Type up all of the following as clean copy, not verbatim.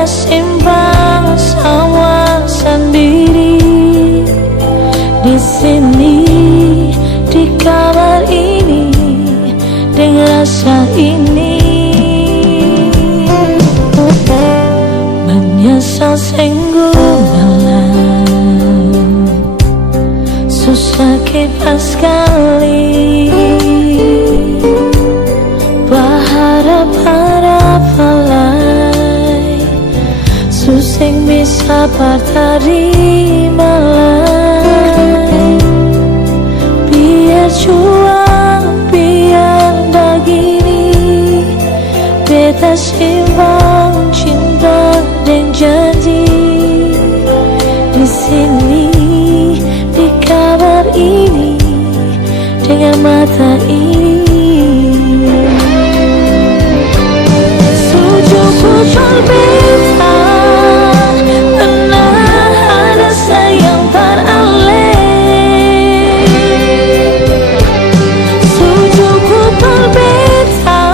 beta simpan sama sendiri di sini, di kamar ini, dengan rasa ini. Menyesal senggunalan, susah kita sekali. Berharap-harap alai, susing bisa berterima lai. Biar juang, biar begini, beta simpan cinta dan janji di sini, di kamar ini, dengan mata ini. Sujudku berbeda, pernah ada sayang beralih. Sujudku berbeda,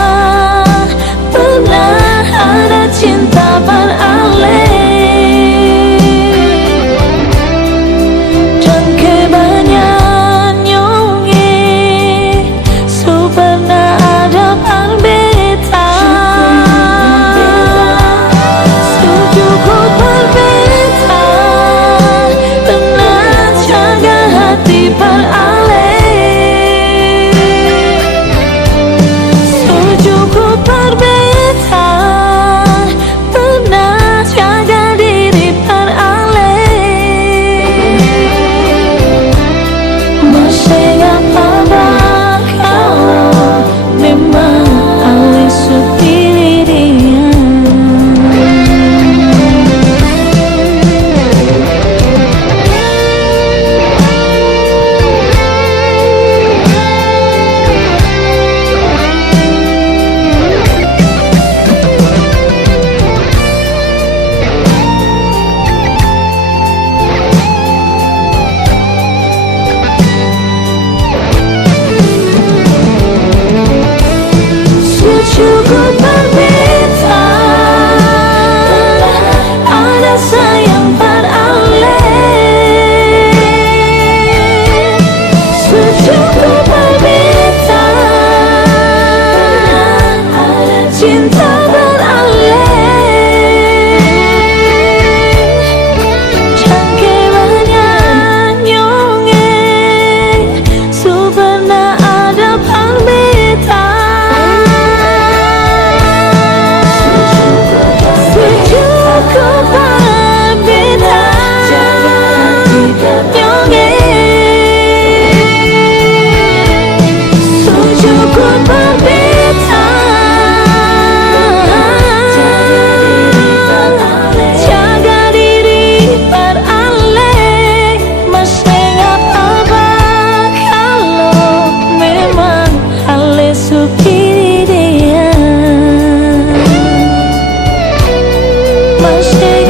pernah ada cinta beralih. Dan kebanyakannya so pernah ada berbeda. Sujudku berbeda, pernah jaga hati beralih. Sujudku berbeda, pernah jaga diri beralih. Masih apa kalau memang alih sendiri dia. Sujudku berbeda, ada sayang beralih. Sujudku berbeda, ada cinta beralih. Jangke banyak nyonge, so pernah ada berbeda. Sujudku berbeda, nyonge. Sujudku berbeda, jaga diri beralih. Masih apa kalau memang alih sukiri dia. Masih